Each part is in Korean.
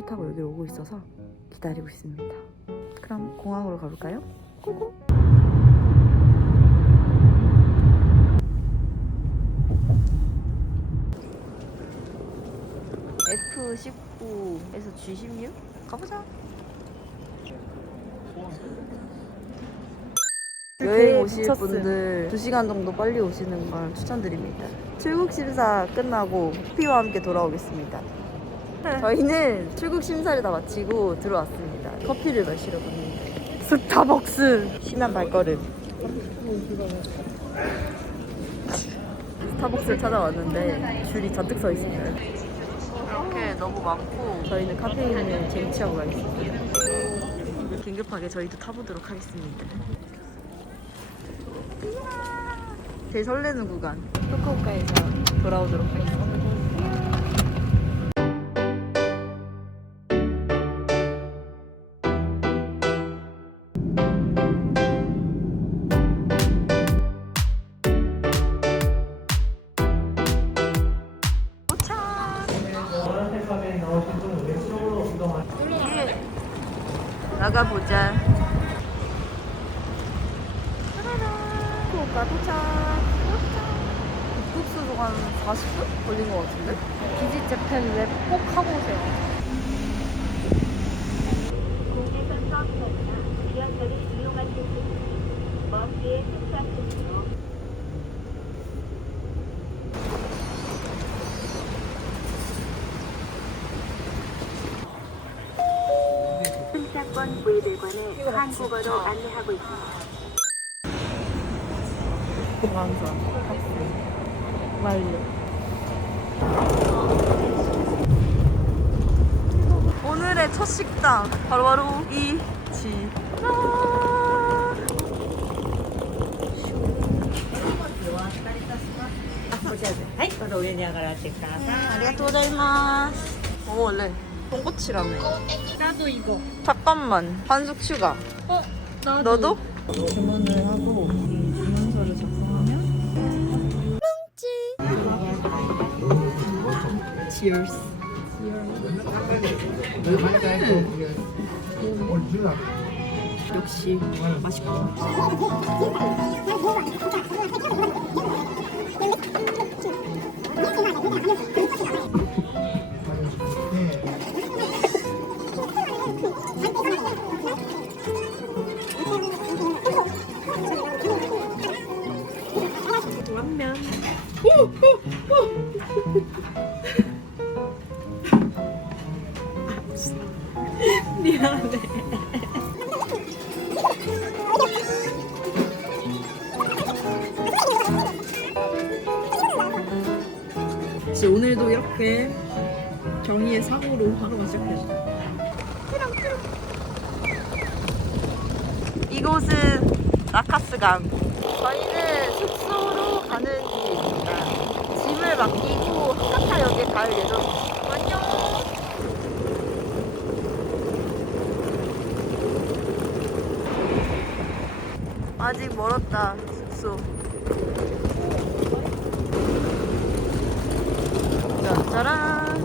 택시를 타고 여기로 오고 있어서 기다리고 있습니다. 그럼 공항으로 가볼까요? 고고! F19에서 G16 가보자. 여행 오실 미쳤음. 분들 2시간 정도 빨리 오시는 걸 추천드립니다. 출국 심사 끝나고 커피와 함께 돌아오겠습니다. 저희는 출국 심사를 다 마치고 들어왔습니다. 커피를 마시러 갑니다. 스타벅스. 신한 발걸음. 스타벅스를 찾아왔는데 줄이 잔뜩 서 있습니다. 이렇게 너무 많고 저희는 카페인을 쟁취하고 가겠습니다. 긴급하게 저희도 타보도록 하겠습니다. 제일 설레는 구간 후쿠오카에서 돌아오도록 하겠습니다. 나가보자. 오빠 도착. 도착. 한 40분 걸린 것 같은데? 비지 재팬 웹꼭 하고 오세요. 공개선 서울입니다. 지하철을 이용하실 수 있으니 먼 뒤에 승차 중으로 1번 부위들관에 한국어로 안내하고 있습니다. 공항선 완료. 오늘의 첫 식당 바로바로 이지. 아, 음, ありがとうございます。 돈꼬치라며. 나도 이거. 잠깐만 한숙 추가. 어? 나도. 너도? 주문을 하고 주문서를 작성하면 뭉치. Cheers. 역시 맛있 구나. 역시 오늘도 이렇게 경희의 사고로 하루가 시작되죠. 이곳은 라카스강. 저희는 숙소로 가는 길입니다. 짐을 맡기고 하카타역에 갈 예정입니다. 안녕. 아직 멀었다 숙소. 짜자란.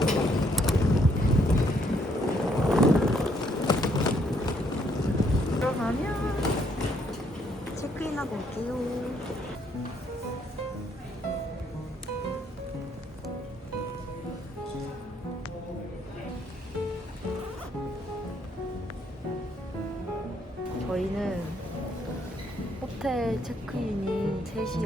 들어가면 체크인하고 올게요.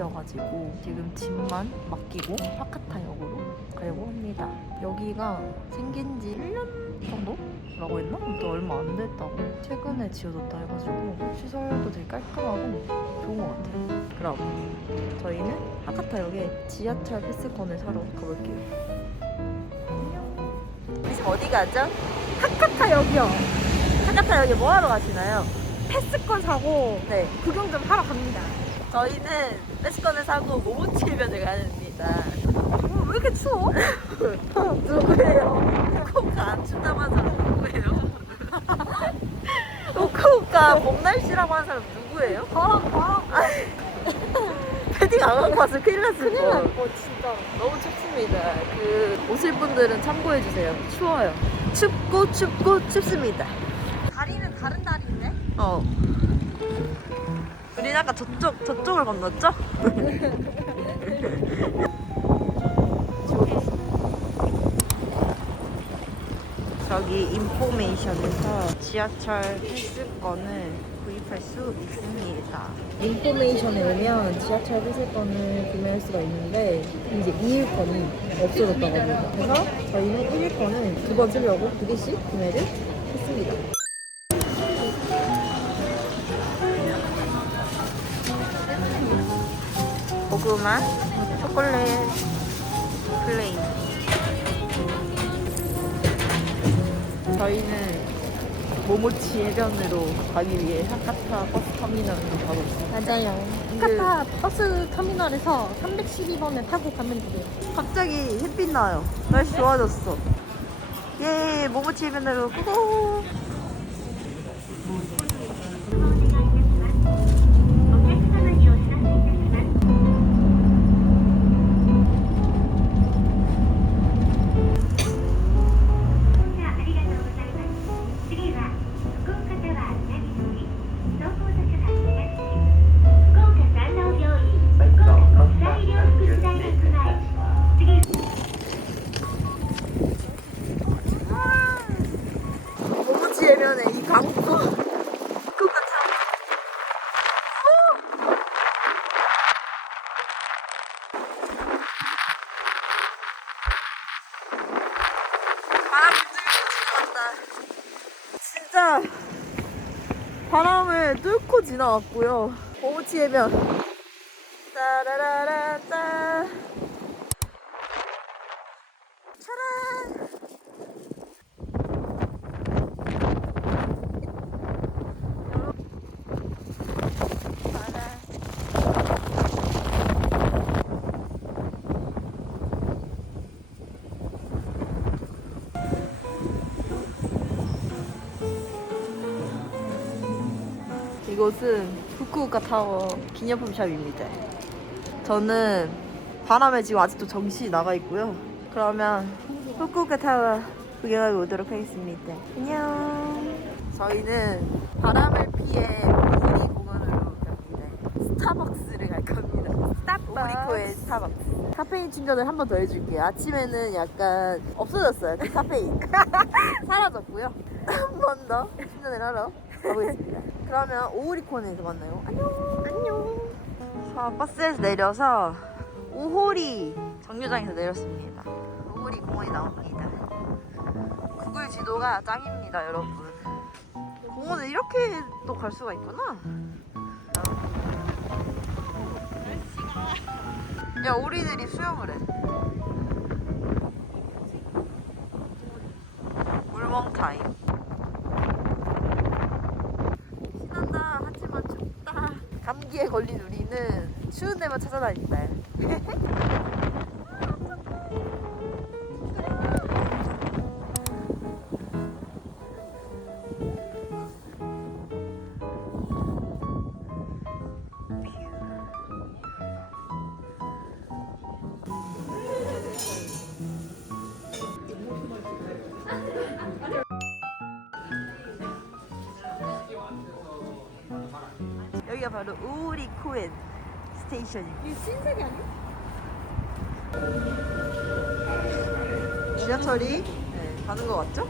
3시여가지고 지금 짐만 맡기고 파카타역으로 가려고 합니다. 여기가 생긴 지 1년 정도 라고 했나? 아무튼 얼마 안 됐다고 최근에 지어졌다 해가지고 시설도 되게 깔끔하고 좋은 것 같아요. 그럼 저희는 하카타역에 지하철 패스권을 사러 가볼게요. 안녕. 지금 어디 가죠? 하카타역이요. 하카타역에 뭐 하러 가시나요? 패스권 사고 네. 구경 좀 하러 갑니다. 저희는 패스권을 사고 모모칠면을 가는입니다. 어, 왜 이렇게 추워? 누구예요? 후쿠오카 안 춥다고 하는 사람 누구예요? 후쿠오카 봄 날씨라고 하는 사람 누구예요? 바람 바람. 패딩 안 갖고 와서 큰일 났을 큰일 거. 날거 진짜. 너무 춥습니다. 그 오실 분들은 참고해 주세요. 추워요. 춥고 춥고 춥습니다. 다리는 다른 다리인데? 어. 우리 아까 저쪽 저쪽을 건넜죠? 저기 인포메이션에서 지하철 패스권을 구입할 수 있습니다. 인포메이션에 오면 지하철 패스권을 구매할 수가 있는데 이제 2일권이 없어졌다고 합니다. 그래서 저희는 1일권을 두번 쓰려고 두 개씩 구매를 고구마, 초콜릿, 플레인. 저희는 모모치 해변으로 가기 위해 하카타 버스 터미널로 가고 있습니다. 맞아요. 근데 카타 버스 터미널에서 312번을 타고 가면 돼요. 갑자기 햇빛 나요. 날씨 좋아졌어. 예, 모모치 해변으로 고고. 나갔고요. 모모치 해 곳은 후쿠오카 타워 기념품 샵입니다. 저는 바람에 지금 아직도 정신이 나가 있고요. 그러면 후쿠오카 타워 구경하고 오도록 하겠습니다. 안녕. 저희는 바람을 피해 오브리 공원으로 갑니다. 스타벅스를 갈 겁니다. 오브리코의 스타벅스. 카페인 충전을 한 번 더 해줄게요. 아침에는 약간 없어졌어요. 그 카페인. 사라졌고요. 한 번 더 충전을 하러 가보겠습니다. 그러면 오브리콘에서 만나요. 안녕. 안녕. 자, 버스에서 내려서 오호리 정류장에서 내렸습니다. 오호리 공원이 나옵니다. 구글 지도가 짱입니다, 여러분. 공원을 이렇게 또 갈 수가 있구나. 야, 오리들이 수영을 해. 물멍 타임. 신난다 하지만 춥다. 감기에 걸린 우리는 추운 데만 찾아다닌다. 여기가 바로 우리 코엔 스테이션입니다. 이 신세계 아니야? 지하철이 네, 가는 거 맞죠?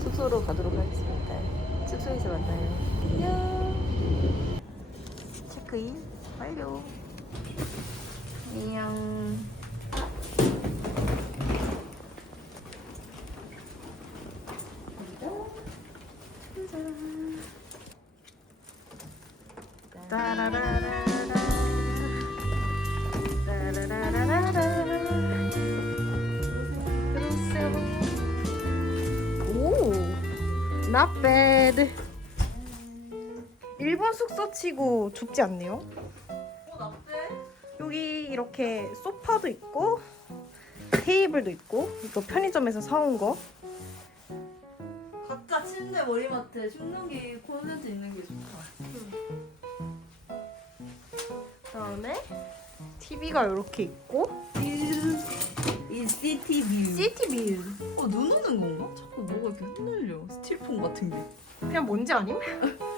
숙소로 가도록 하겠습니다. 숙소에서 만나요. 안녕. 체크인 완료. 안녕. not bad. 일본 숙소 치고 좁지 않네요. 여기 이렇게 소파도 있고 테이블도 있고 이거 편의점에서 사온 거. 각자 침대 머리맡에 충전기 콘센트 있는 게 좋다. 그다음에 TV가 이렇게 있고 이 CTV. CTV. 어, 눈 오는 건가? 자꾸 뭐가 이렇게 흔들려. 스틸폰 같은 게. 그냥 뭔지 아님?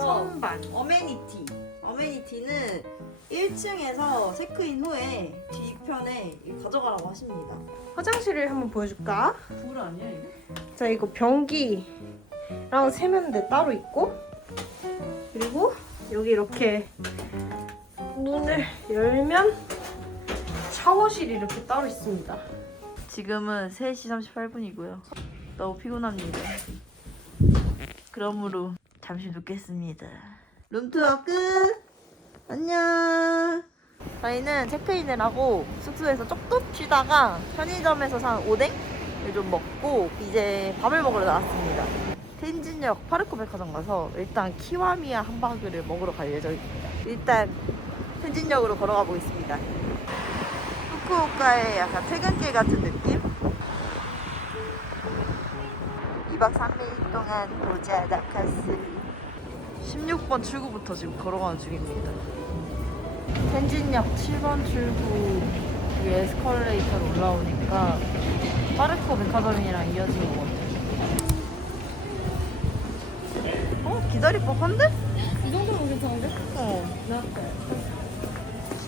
그래서 선반. 어메니티. 어메니티는 1층에서 체크인 후에 뒤편에 가져가라고 하십니다. 화장실을 한번 보여줄까? 불 아니야 이거? 자 이거 변기랑 세면대 따로 있고 그리고 여기 이렇게 문을 열면 샤워실이 이렇게 따로 있습니다. 지금은 3시 38분이고요. 너무 피곤합니다. 그러므로 잠시 눕겠습니다. 룸투어 끝! 안녕! 저희는 체크인을 하고 숙소에서 조금 쉬다가 편의점에서 산 오뎅을 좀 먹고 이제 밥을 먹으러 나왔습니다. 텐진역 파르코 백화점 가서 일단 키와미야 함바그를 먹으러 갈 예정입니다. 일단 텐진역으로 걸어가 보겠습니다. 후쿠오카의 약간 퇴근길 같은 느낌? 2박 3일 동안 보자 나카스 16번 출구부터 지금 걸어가는 중입니다 텐진역 7번 출구 위에 에스컬레이터로 올라오니까 파르코 백화점이랑 이어진 것 같아요 어? 기다릴 법한데? 이 정도면 괜찮은데? 어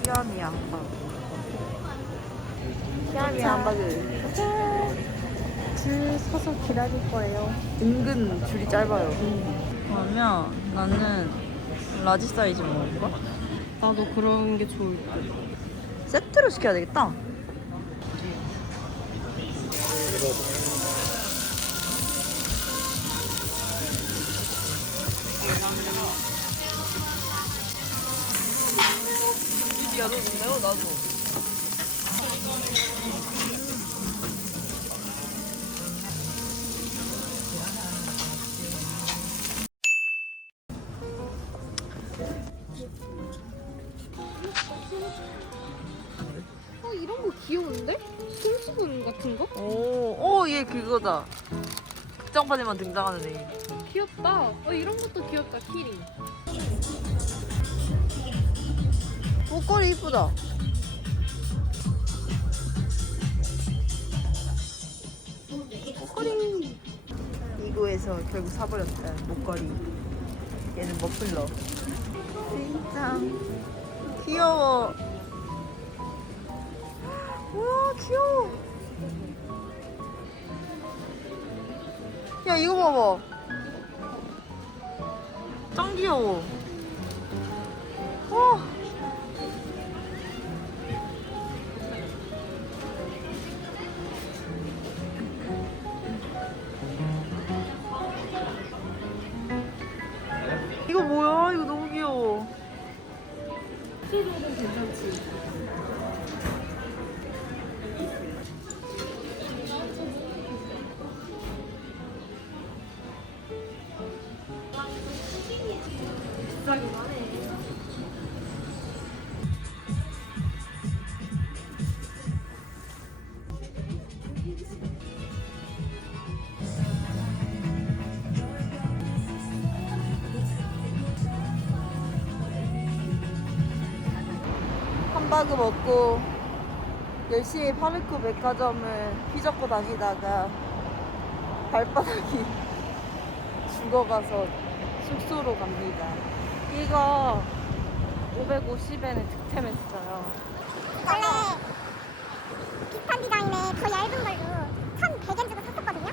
키아미 함바그 키아미 함바그 줄 서서 기다릴 거예요. 은근 줄이 짧아요. 그러면 나는 라지 사이즈 먹을까? 나도 그런 게 좋을 듯. 세트로 시켜야 되겠다. 야, 너못 매워, 나도. 극장판에만 등장하는 애. 귀엽다. 어 이런 것도 귀엽다. 키링. 목걸이 이쁘다. 목걸이. 이거에서 결국 사버렸다. 목걸이. 얘는 머플러. 진짜 귀여워. 와 귀여워. 야 이거 봐봐. 짱 귀여워. 와. 이거 뭐야? 이거 너무 귀여워. 스티로는 괜찮지. 함바그 먹고 열심히 파르코 백화점을 휘젓고 다니다가 발바닥이 죽어가서 숙소로 갑니다. 이거 550엔에 득템했어요. 원래 비슷한 디자인의 더 얇은 걸로 1,100엔 주고 샀었거든요.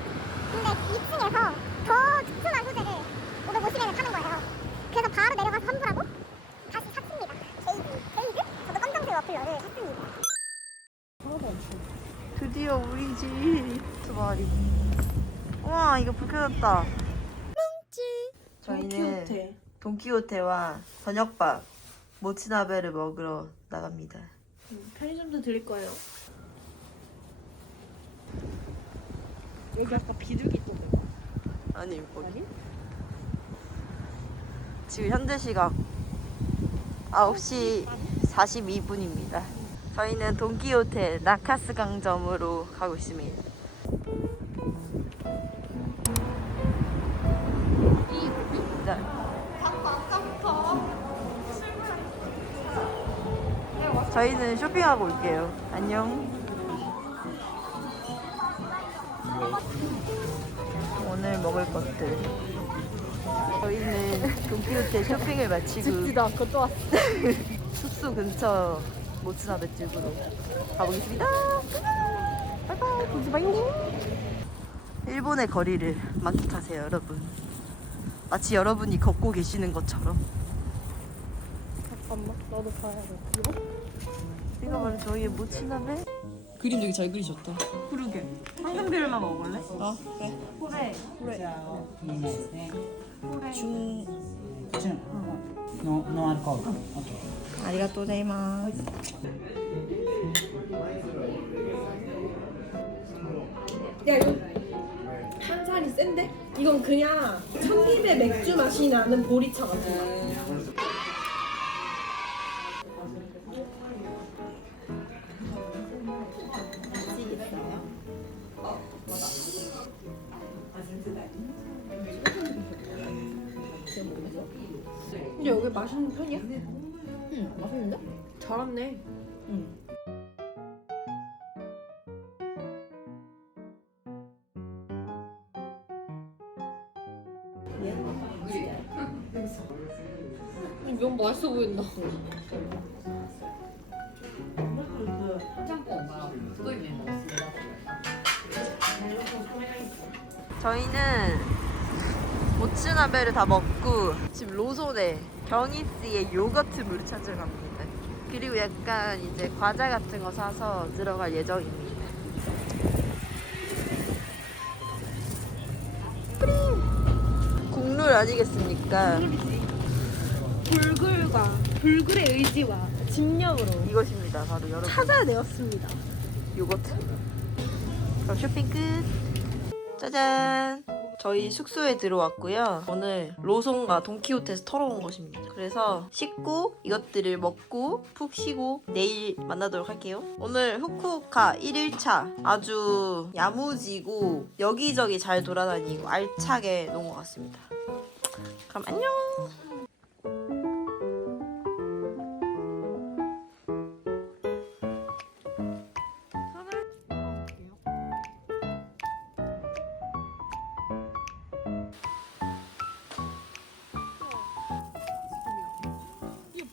근데 2층에서 더 두툼한 소재를 550엔에 파는 거예요. 그래서 바로 내려가서 환불하고 다시 샀습니다. 게이드. 게이드? 저도 검정색 워플러를 샀습니다. 드디어 우리 집 마리. 우와 이거 불 켜졌다. 저희는 돈키호테와 저녁밥 모츠나베를 먹으러 나갑니다. 편의점도 들릴 거예요. 여기 아까 비둘기 있던데. 아니 거기? 지금 현재 시각 9시 42분입니다. 저희는 돈키호테 나카스 강점으로 가고 있습니다. 자, 저희는 쇼핑하고 올게요. 안녕. 오늘 먹을 것들. 저희는 돈키호테 쇼핑을 마치고 집지도 않고 또 왔어. 숙소 근처 모츠나 맷집으로 가보겠습니다. 바이바이, 고지바잉. 일본의 거리를 만끽하세요, 여러분. 마치 여러분이 걷고 계시는 것처럼. 잠깐만, 나도 봐야 돼. 이거 바로 저희의 모츠나메. 그림 되게 잘 그리셨다. 그러게. 황금별만 먹을래? 어, 그래. 호레. 호레. 호레. 중. 중. コール。オッケー。 아리가또 자이마스. 야, 이거 한살이 센데? 이건 그냥 참기배 맥주 맛이 나는 보리차 같은 거. 맛있는 편이야? 응, 맛있는데? 잘했네. 면 맛있어 보인다. 저희는 모츠나베를 다 먹고 지금 로손에 경이스의 요거트 물을 찾으러 갑니다. 그리고 약간 이제 과자 같은 거 사서 들어갈 예정입니다. 국룰 아니겠습니까? 불글과 불글의 의지와 집념으로 이것입니다. 바로 여러분 찾아내었습니다. 요거트. 그럼 쇼핑 끝. 짜잔. 저희 숙소에 들어왔고요. 오늘 로송과 돈키호테에서 털어온 것입니다. 그래서 씻고 이것들을 먹고 푹 쉬고 내일 만나도록 할게요. 오늘 후쿠오카 1일차 아주 야무지고 여기저기 잘 돌아다니고 알차게 논 것 같습니다. 그럼 안녕.